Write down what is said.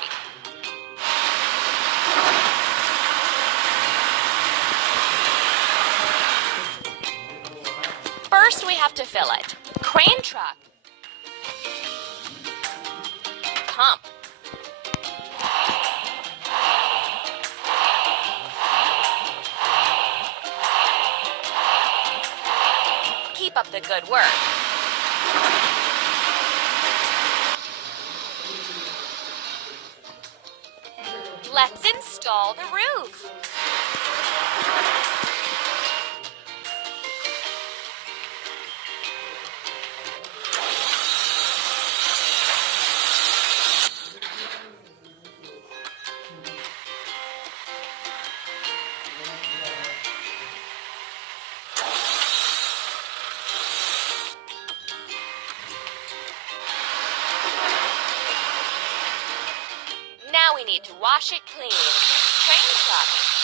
concrete. First, we have to fill it. Crane truck. Pump. Keep up the good work. Let's install the roof. Now we need to wash it clean. Train truck.